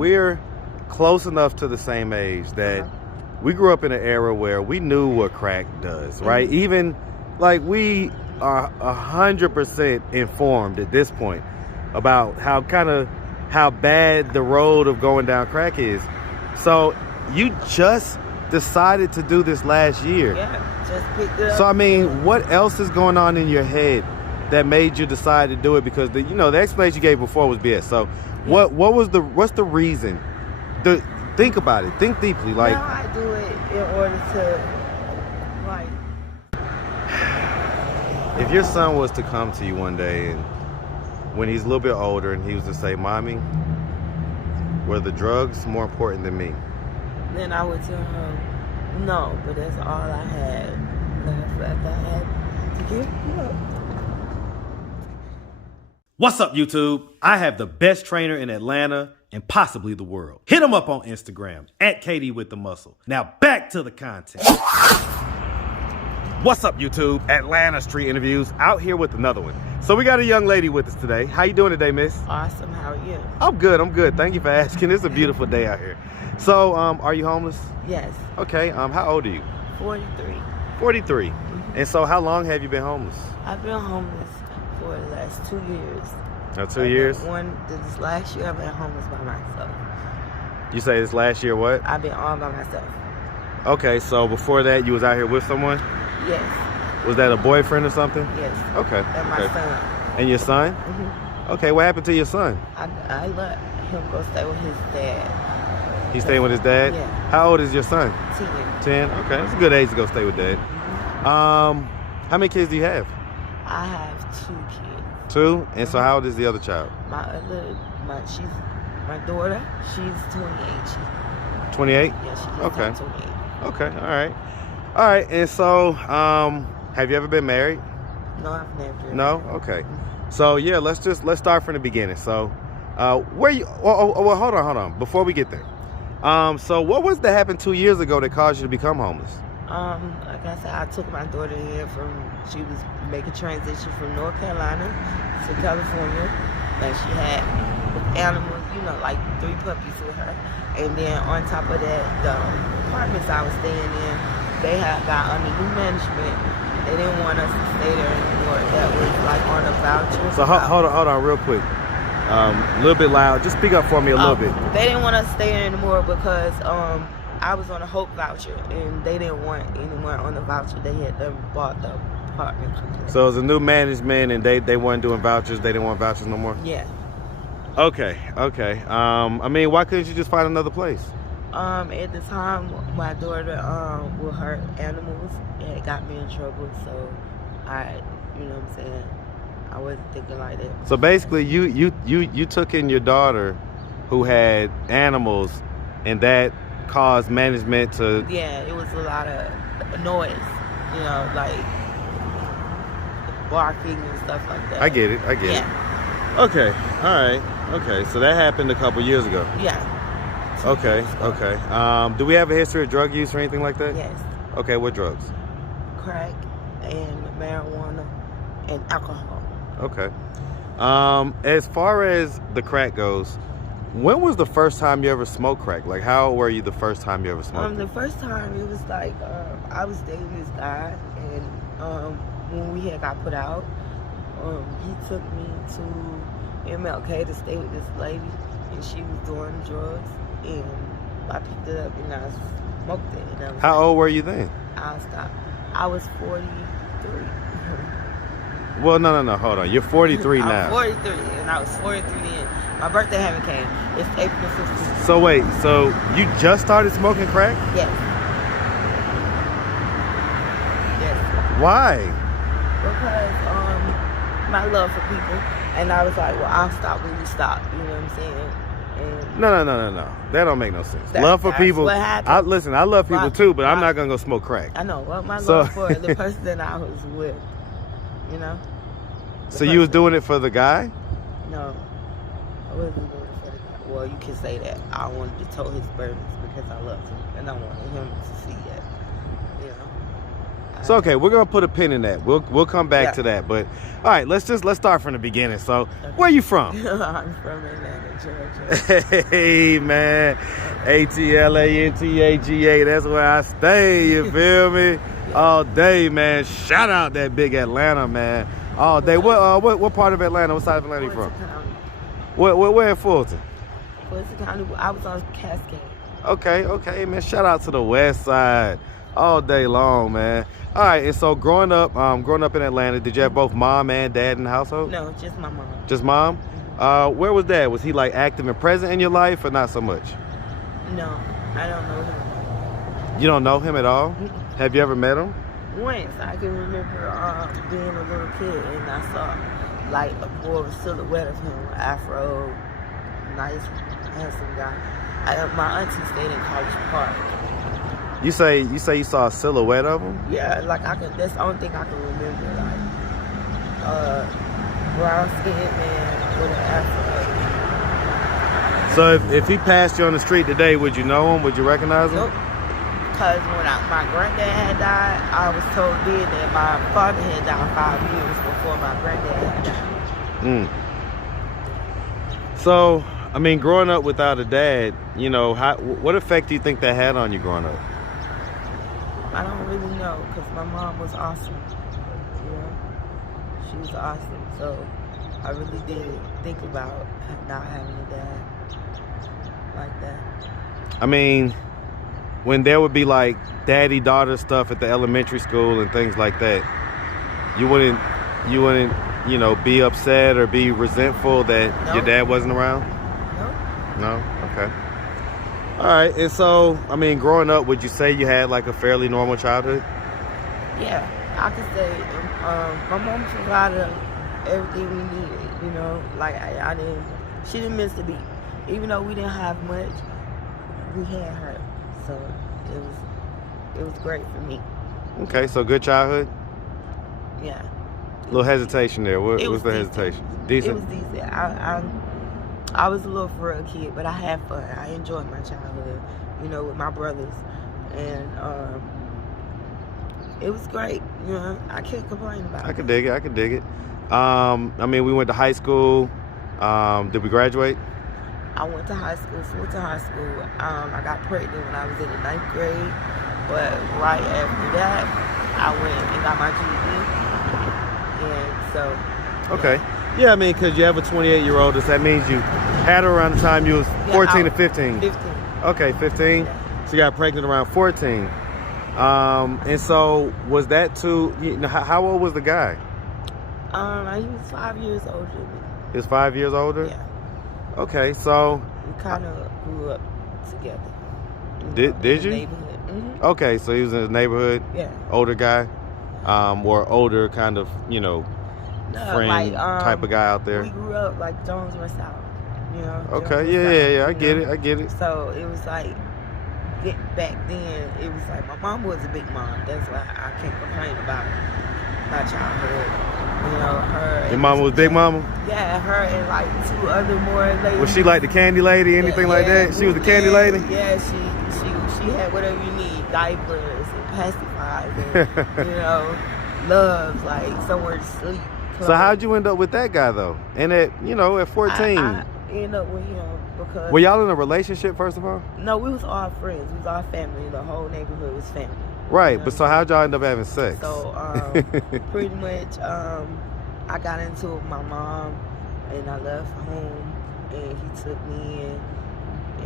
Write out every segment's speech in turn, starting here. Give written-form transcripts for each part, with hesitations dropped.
we're close enough to the same age that we grew up in an era where we knew what crack does, right? Even like we are 100% informed at this point about how bad the road of going down crack is. So you just decided to do this last year. Yeah, just picked it up. So I mean, what else is going on in your head that made you decide to do it? Because the explanation you gave before was BS. So what's the reason? Think about it. Think deeply. Like, now I do it in order to, like, if your son was to come to you one day and when he's a little bit older and he was to say, "Mommy, were the drugs more important than me?" Then I would tell him, no, but that's all I had. That's I had to give you up. What's up, YouTube? I have the best trainer in Atlanta and possibly the world. Hit him up on Instagram at Katie with the Muscle. Now back to the content. What's up, YouTube? Atlanta Street Interviews out here with another one. So we got a young lady with us today. How you doing today, miss? Awesome. How are you? I'm good. Thank you for asking. It's a beautiful day out here. So, are you homeless? Yes. Okay. How old are you? 43. 43. And so how long have you been homeless? I've been homeless for the last 2 years. Now, 2 years? This last year I've been homeless by myself. You say this last year what? I've been all by myself. Okay, so before that you was out here with someone? Yes. Was that a boyfriend or something? Yes. Okay. And my son. And your son? Okay, what happened to your son? I let him go stay with his dad. He staying with his dad? Yeah. How old is your son? 10. 10? Okay, that's a good age to go stay with dad. How many kids do you have? I have 2 kids. 2? And so how old is the other child? My daughter, she's 28. 28? Yeah, she just Okay. turned 28. Okay, all right. And so, have you ever been married? No, I've never. No? Okay. So yeah, let's start from the beginning. So, where you? Well, hold on. Before we get there, so what was that happened 2 years ago that caused you to become homeless? Like I said, I took my daughter here she was making transition from North Carolina to California, and she had animals, like 3 puppies with her. And then on top of that, the apartments I was staying in, they had got under new management. They didn't want us to stay there anymore. That was like on a voucher. So hold on real quick. A little bit loud. Just speak up for me a little bit. They didn't want us to stay there anymore because I was on a HOPE voucher, and they didn't want anyone on the voucher. They had bought the apartment complex. So it was a new management, and they weren't doing vouchers. They didn't want vouchers no more? Yeah. Okay. I mean, why couldn't you just find another place? At the time, my daughter with her animals, it got me in trouble. So you know what I'm saying, I wasn't thinking like that. So basically, you took in your daughter who had animals, and that caused management to... Yeah, it was a lot of noise, like barking and stuff like that. I get it. Yeah. Okay, all right. Okay, so that happened a couple years ago. Yeah. Okay. Do we have a history of drug use or anything like that? Yes. Okay, what drugs? Crack and marijuana and alcohol. Okay. As far as the crack goes, when was the first time you ever smoked crack? Like, how old were you the first time you ever smoked The first time, it was like, I was dating this guy, and when we had got put out, he took me to MLK to stay with this lady, and she was doing drugs, and I picked it up and I smoked it. And How old were you then? I stopped. I was 43. Well, no, hold on. You're 43 now. I'm 43, and I was 43 then. My birthday haven't came. It's April 15th. So wait, so you just started smoking crack? Yes. Yes. Why? Because my love for people, and I was like, well, I'll stop when you stop. You know what I'm saying? And No. That don't make no sense. Love for people. What happened. Listen, I love people too, but I'm not gonna go smoke crack. I know. Well, my love for the person that I was with, So you was doing it for the guy? No, I wasn't doing it for the guy. Well, you can say that. I wanted to tote his burdens because I loved him, and I wanted him to see that. I So okay, we're gonna put a pin in that. We'll come back to that. But all right, let's start from the beginning. So where are you from? I'm from Atlanta, Georgia. Hey man, ATLANTAGA. That's where I stay. You feel me? All day, man. Shout out that big Atlanta, man. All day. What part of Atlanta? What side of Atlanta you from? Where in Fulton? Fulton County. I was on Cascade. Okay, man. Shout out to the West Side. All day long, man. All right, and so growing up in Atlanta, did you have both mom and dad in the household? No, just my mom. Just mom? Where was dad? Was he like active and present in your life, or not so much? No, I don't know him. You don't know him at all? Mm-mm. Have you ever met him? Once I can remember being a little kid, and I saw like more of a silhouette of him, afro, nice, handsome guy. My auntie stayed in College Park. You say you saw a silhouette of him? Yeah, like that's the only thing I can remember. Like, brown skinned man with an afro. So if he passed you on the street today, would you know him? Would you recognize him? Nope. Because when my granddad had died, I was told then that my father had died 5 years before my granddad had died. So, I mean, growing up without a dad, you know, what effect do you think that had on you growing up? I don't really know, because my mom was awesome. You know, she was awesome. So I really did think about not having a dad like that. I mean, when there would be like daddy-daughter stuff at the elementary school and things like that, you wouldn't, you know, be upset or be resentful that your dad wasn't around? No? Okay. All right, and so, I mean, growing up, would you say you had like a fairly normal childhood? Yeah, I could say my mom provided everything we needed, you know, like she didn't miss a beat. Even though we didn't have much, we had her, so it was great for me. Okay, so good childhood? Yeah. A little hesitation there. What was the hesitation? Decent? It was decent. I was a little frail kid, but I had fun. I enjoyed my childhood, you know, with my brothers. And it was great, you know. I can't complain about it. I could dig it. I mean, we went to high school. Did we graduate? I went to high school, Fulton High School. I got pregnant when I was in the 9th grade. But right after that, I went and got my GED. And so... Okay. Yeah, I mean, because you have a 28-year-old, that means you had her around the time you was 14 to 15. 15. Okay, 15. Yeah. So you got pregnant around 14. And so was that too, you know, how old was the guy? He was 5 years older than me. He was 5 years older? Yeah. Okay, so... We kind of grew up together. Did you? Neighborhood. Mm-hmm. Okay, so he was in his neighborhood? Yeah. Older guy? Or older kind of, you know, friend like, type of guy out there? We grew up like Jonesboro South, you know. Okay, yeah, I get it. So it was like, back then, it was like, my mom was a big mom. That's why I can't complain about my childhood. You know, her. Your mama was big mama? Yeah, her and like 2 other more ladies. Was she like the candy lady, anything like that? She was the candy lady? Yeah, she had whatever you need, diapers and pacifiers and, you know, loves, like somewhere to sleep. So how'd you end up with that guy though? And at 14? I ended up with him because... Were y'all in a relationship first of all? No, we was all friends. We was all family. The whole neighborhood was family. Right, You know but so how'd y'all end up having sex? So, pretty much, I got into it with my mom, and I left home, and he took me in,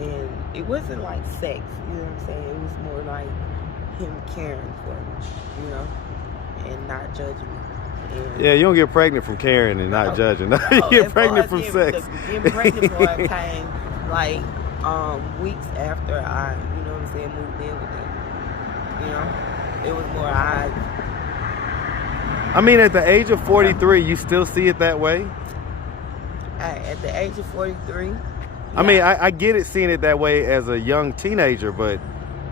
and it wasn't like sex, you know what I'm saying? It was more like him caring for me, you know, and not judging me. And yeah, you don't get pregnant from caring and not judging. You get pregnant from sex. Getting pregnant part came like weeks after I, you know what I'm saying, moved in with him. You know, it was more I mean, at the age of 43, you still see it that way? At the age of 43. Yeah. I mean, I get it seeing it that way as a young teenager, but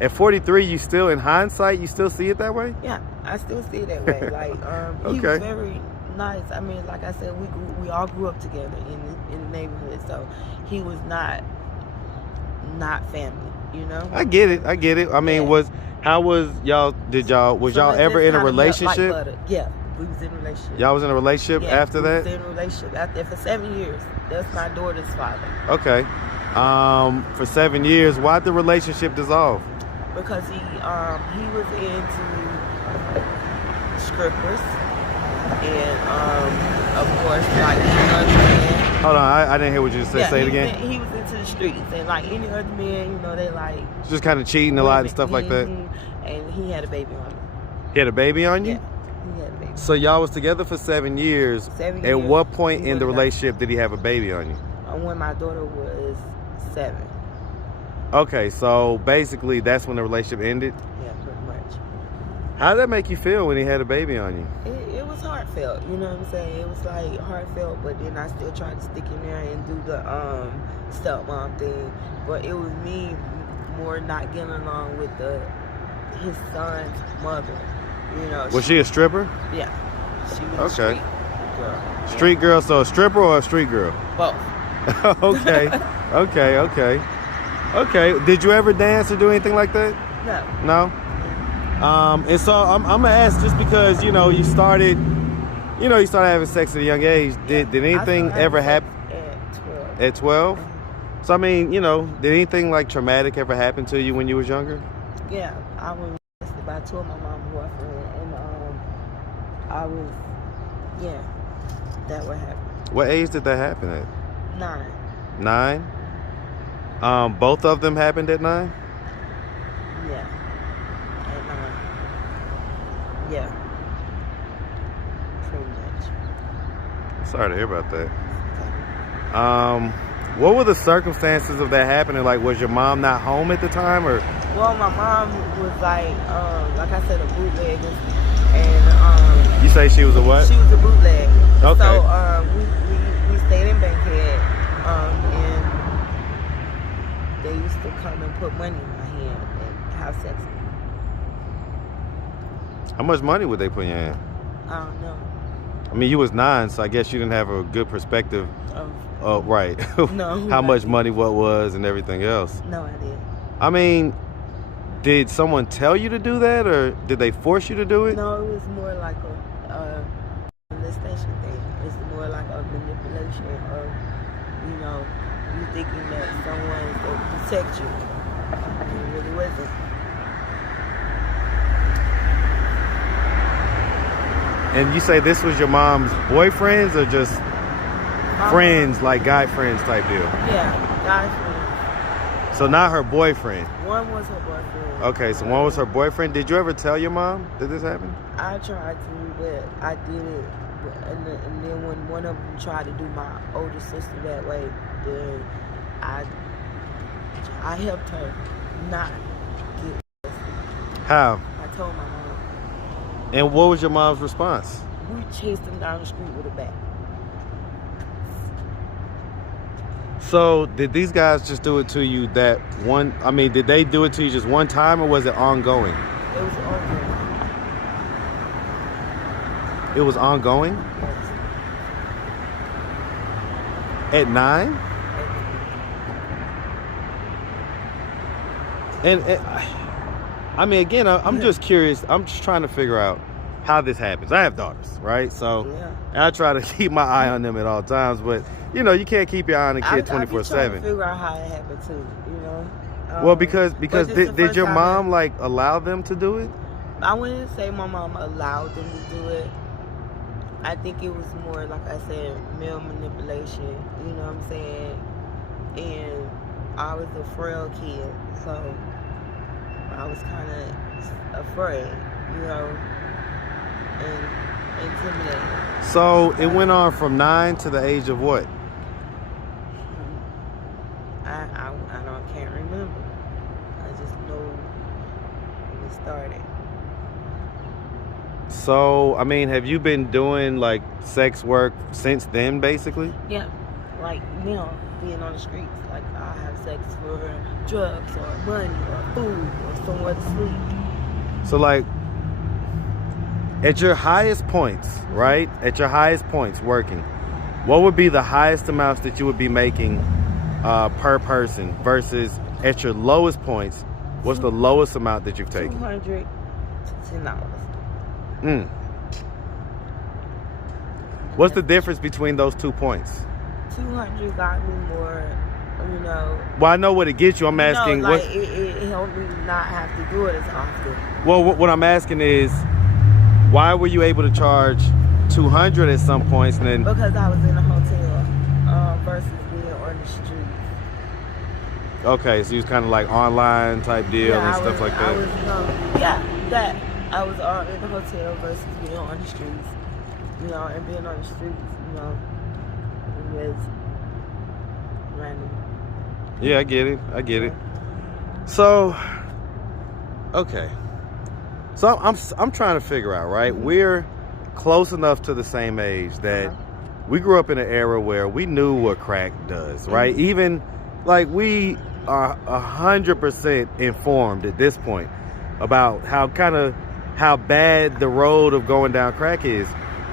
at 43, you still, in hindsight, you still see it that way? Yeah, I still see it that way. Like, he was very nice. I mean, like I said, we all grew up together in the neighborhood, so he was not family. you know. I get it. I mean, was y'all ever in a relationship? Like butter. Yeah, we was in a relationship. Y'all was in a relationship after that? We was in a relationship after for 7 years. That's my daughter's father. Okay. For 7 years, why'd the relationship dissolve? Because he was into strippers and of course like any other man. Hold on, I didn't hear what you just said. Yeah, say it again. He was into the streets and like any other man, you know, they like just kind of cheating a lot and stuff like that. And he had a baby on him. He had a baby on you? Yeah, he had a baby. So y'all was together for 7 years. 7 years. At what point in the relationship did he have a baby on you? When my daughter was 7. Okay, so basically that's when the relationship ended? Yeah, pretty much. How did that make you feel when he had a baby on you? It was heartfelt, you know what I'm saying? It was like heartfelt, but then I still tried to stick in there and do the stepmom thing. But it was me more not getting along with his son's mother. You know. Was she a stripper? Yeah. She was a street girl. Street girl, so a stripper or a street girl? Both. Okay. Did you ever dance or do anything like that? No. And so I'm gonna ask just because you started having sex at a young age. Did anything ever happen at 12? At 12? So I mean, did anything like traumatic ever happen to you when you was younger? Yeah, I was molested by 2 of my mom's boyfriend, and that would happen. What age did that happen at? 9. 9? Both of them happened at 9? Yeah. At 9. Yeah. Pretty much. Sorry to hear about that. What were the circumstances of that happening? Like, was your mom not home at the time, or? Well, my mom was like I said, a bootleg, and You say she was a what? She was a bootleg. Okay. So we stayed in Bankhead, and they used to come and put money in my hand and have sex with me. How much money would they put in your hand? I don't know. I mean, you was 9, so I guess you didn't have a good perspective. Right. No. How much money what was and everything else. No idea. I mean, did someone tell you to do that, or did they force you to do it? No, it was more like a molestation thing. It's more like a manipulation of, you thinking that someone will protect you. It really wasn't. And you say this was your mom's boyfriends or just friends, like guy friends type deal? Yeah, guy friends. So not her boyfriend? One was her boyfriend. Okay, so one was her boyfriend. Did you ever tell your mom that this happened? I tried to, but I did it. And then when one of them tried to do my older sister that way, then I helped her not get molested. How? I told my mom. And what was your mom's response? We chased them down the street with a bat. So did these guys just do it to you did they do it to you just one time, or was it ongoing? It was ongoing. It was ongoing? Yes. At 9? And I mean, again, I'm just curious. I'm just trying to figure out how this happens. I have daughters, right? So I try to keep my eye on them at all times, but you can't keep your eye on a kid 24/7. I be trying to figure out how it happened too, Well, because did your mom like allow them to do it? I wouldn't say my mom allowed them to do it. I think it was more, like I said, male manipulation. You know what I'm saying? And I was a frail kid, so I was kind of afraid, and intimidated. So it went on from 9 to the age of what? I can't remember. I just know when it started. So, I mean, have you been doing like sex work since then, basically? Yeah, like being on the streets. Like I have sex for drugs or money or food or somewhere to sleep. So, like, at your highest points, right? At your highest points working, what would be the highest amounts that you would be making per person versus at your lowest points, what's the lowest amount that you've taken? $200 to $10. Mm. What's the difference between those 2 points? 200 got me more, you know. Well, I know what it gets you. I'm asking like what. It helped me not have to do it as often. Well, what I'm asking is, why were you able to charge 200 at some points and then? Because I was in a hotel versus being on the street. Okay, so you was kind of like online type deal and stuff like that. I was, I was in the hotel versus being on the streets. You know, and being on the streets, you know, was random. Yeah, I get it. So, okay. So I'm trying to figure out, right? We're close enough to the same age that we grew up in an era where we knew what crack does, right? Even like we are 100% informed at this point about how bad the road of going down crack is.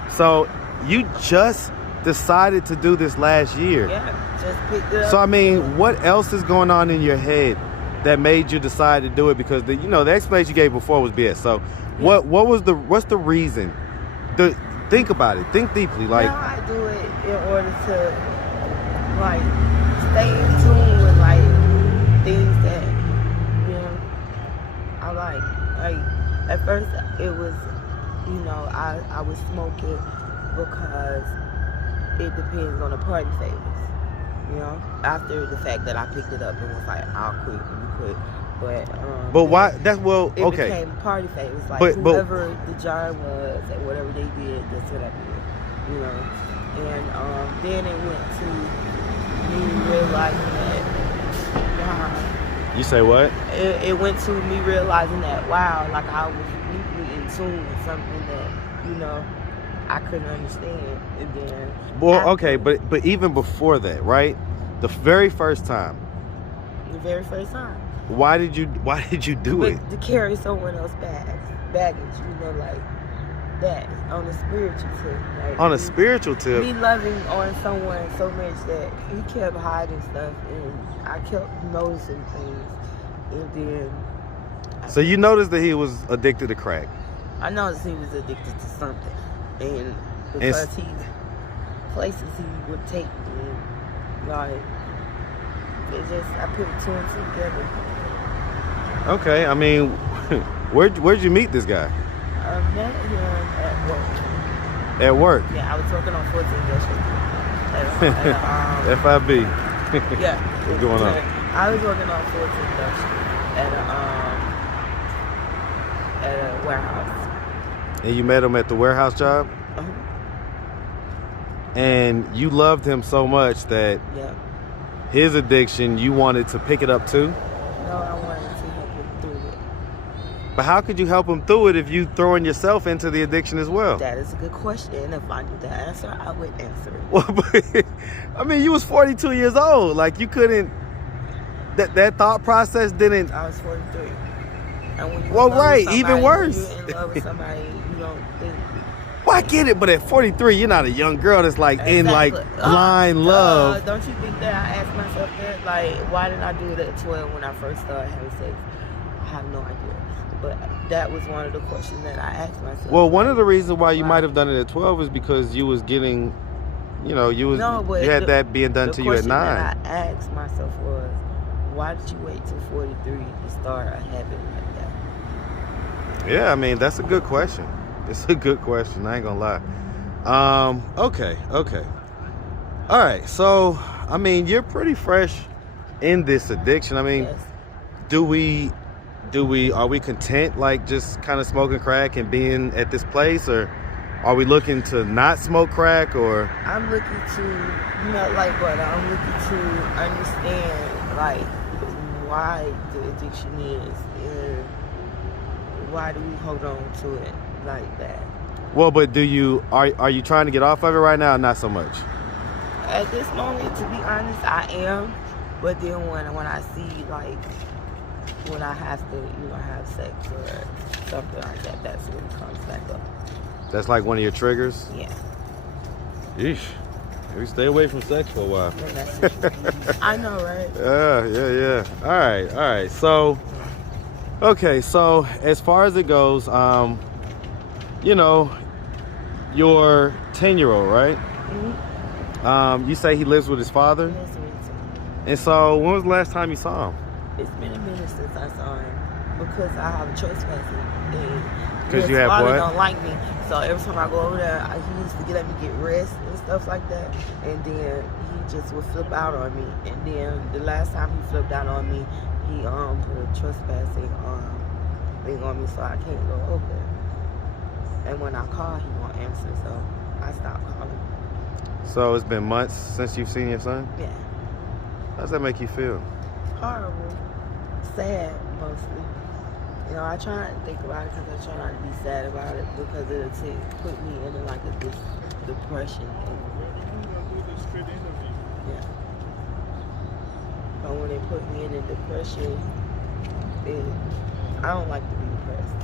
So you just decided to do this last year. Yeah, just picked it up. So I mean, what else is going on in your head that made you decide to do it? Because the explanation you gave before was BS. So what's the reason? Think about it. Think deeply. Like, now I do it in order to like stay in tune with like things that I like. Like at first it was I was smoking because it depends on the party favors. After the fact that I picked it up and was like, I'll quit and you quit. But why? That's it okay. became party favors. Like But whoever the jar was and whatever they did, that's what I did. And then it went to me realizing that. Wow. You say what? It went to me realizing that like I was deeply in tune with something that I couldn't understand. And then okay, but even before that, right? The very first time. Why did you do it? To carry someone else's baggage, like that on a spiritual tip. Like, on a spiritual tip. Me loving on someone so much that he kept hiding stuff, and I kept noticing things, and then. So you noticed that he was addicted to crack. I noticed he was addicted to something, and because places he would take me, like. I put 2 and 2 together. Okay, I mean, where'd you meet this guy? I met him at work. At work? Yeah, I was working on 14th District. FIB. Yeah. What's going on? I was working on 14th District at a warehouse. And you met him at the warehouse job? Uh-huh. And you loved him so much that his addiction, you wanted to pick it up too? No, I wanted to help him through it. But how could you help him through it if you throwing yourself into the addiction as well? That is a good question. And if I knew the answer, I would answer it. Well, but, I mean, you was 42 years old. Like, you couldn't... That thought process didn't... I was 43. And when you even worse. When you're in love with somebody, you don't think... Well, I get it, but at 43, you're not a young girl that's like in like blind love. Don't you think that I asked myself that? Like, why didn't I do it at 12 when I first started having sex? I have no idea. But that was one of the questions that I asked myself. Well, one of the reasons why you might have done it at 12 is because you was getting, you had that being done to you at 9. The question that I asked myself was, why did you wait till 43 to start a habit like that? Yeah, I mean, that's a good question. It's a good question. I ain't gonna lie. Okay. All right. So, I mean, you're pretty fresh in this addiction. I mean, yes. Are we content, like, just kind of smoking crack and being at this place, or are we looking to not smoke crack, or? I'm looking to, I'm looking to understand, like, why the addiction is, and why do we hold on to it like that? Well, but are you trying to get off of it right now, or not so much? At this moment, to be honest, I am. But then when I see, like, when I have to, have sex or something like that, that's when it comes back up. That's like one of your triggers? Yeah. Yeesh. We stay away from sex for a while. Yeah, that's it. I know, right? Yeah. All right. So, okay. So as far as it goes, you know, your 10-year-old, right? Mm-hmm. You say he lives with his father? Yes, me too. And so when was the last time you saw him? It's been a minute since I saw him because I have a trespassing. Because His you have father what? don't like me. So every time I go over there, he used to let me get rest and stuff like that. And then he just would flip out on me. And then the last time he flipped out on me, he put a trespassing thing on me, so I can't go over there. And when I call, he won't answer, so I stopped calling. So it's been months since you've seen your son? Yeah. How does that make you feel? Horrible. Sad, mostly. You know, I try not to think about it because I try not to be sad about it because it'll put me in like a depression. Yeah. But when they put me in a depression, I don't like to be depressed.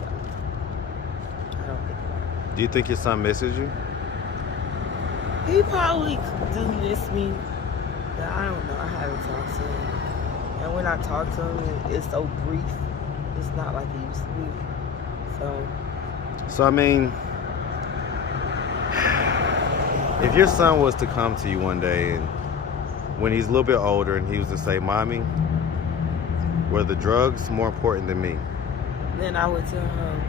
So, I don't think about it. Do you think your son misses you? He probably do miss me, but I don't know. I haven't talked to him. And when I talk to him, it's so brief. It's not like it used to be. So I mean, if your son was to come to you one day and when he's a little bit older and he was to say, "Mommy, were the drugs more important than me?" Then I would tell him,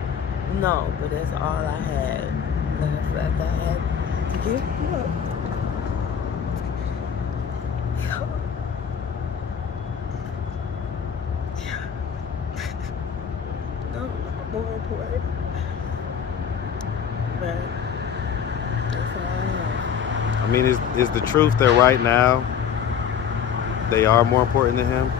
no, but that's all I had. Left I had to give you up. No, not more important. But that's all I have. I mean, is the truth that right now they are more important than him?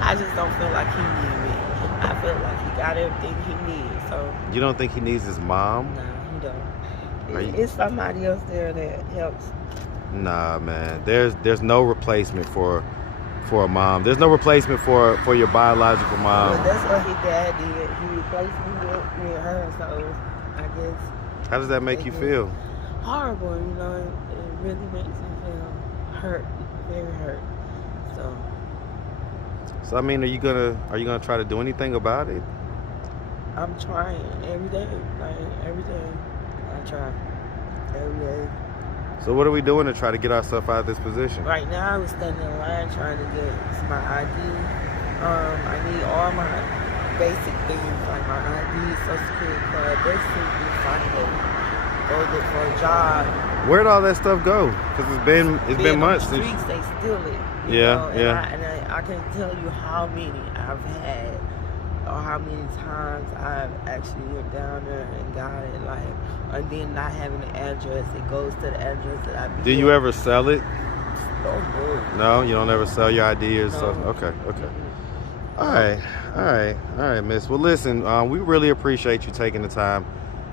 I just don't feel like he needs me. I feel like he got everything he needs. So You don't think he needs his mom? no, he Are don't. you- It's somebody else there that helps. Nah, man. There's no replacement for a mom. There's no replacement for your biological But mom. that's what his dad did. He replaced me with her. So I guess How does that make you feel? horrible. You know, it really makes me feel hurt, very hurt. So I mean, are you gonna try to do anything about it? I'm trying every day. Like every day, I try every day. So what are we doing to try to get ourselves out of this position? Right now, I was standing in line trying to get my ID. I need all my basic things like my ID, Social Security card, birth certificate, so I can go look for a job. Where'd all that stuff go? Because it's been months on the since. streets, they steal it. You Yeah, know? yeah. And I can tell you how many I've had, or how many times I've actually went down there and got it. Like, and then not having the address, it goes to the address that I be. Do you ever sell it? Oh, no. No, you don't ever sell your ID or No. stuff. Okay. All right, Miss. Well, listen, we really appreciate you taking the time,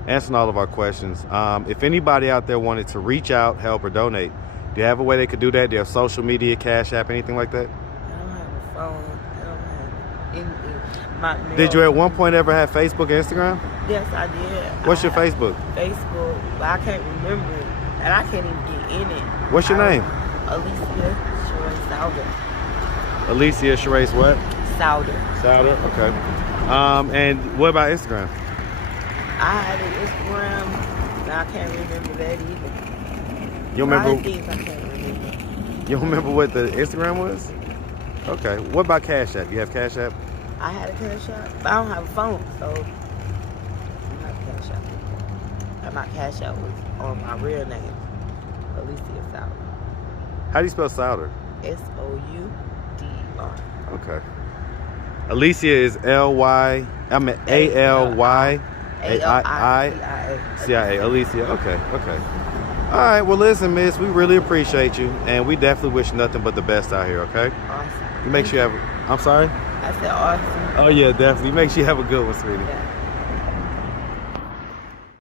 answering all of our questions. If anybody out there wanted to reach out, help, or donate, do you have a way they could do that? Do you have social media, Cash App, anything like that? I don't have a phone. I don't have anything. My mail. Did you at one point ever have Facebook and Instagram? Yes, I did. What's your have Facebook? Facebook, but I can't remember it, and I can't even get in it. What's your name? Alicia Sheree Sauder. Alicia Sheree what? Sauder. Okay. And what about Instagram? I had an Instagram, and I can't remember that either. You A lot remember? of things I can't remember. You remember what the Instagram was? Okay. What about Cash App? You have Cash App? I had a Cash App, but I don't have a phone, so I don't have a Cash App anymore. And my Cash App was on my real name, Alicia Sauder. How do you spell Souder? Souder. Okay. Alicia is L-Y, I mean A-L-Y A-I-I-C-I-A. Alicia. Okay. All right. Well, listen, Miss, we really appreciate you, and we definitely wish nothing but the best out here, okay? Awesome. You make sure you have, I'm sorry? I said awesome. Oh, yeah, definitely. Make sure you have a good one, sweetie. Yeah.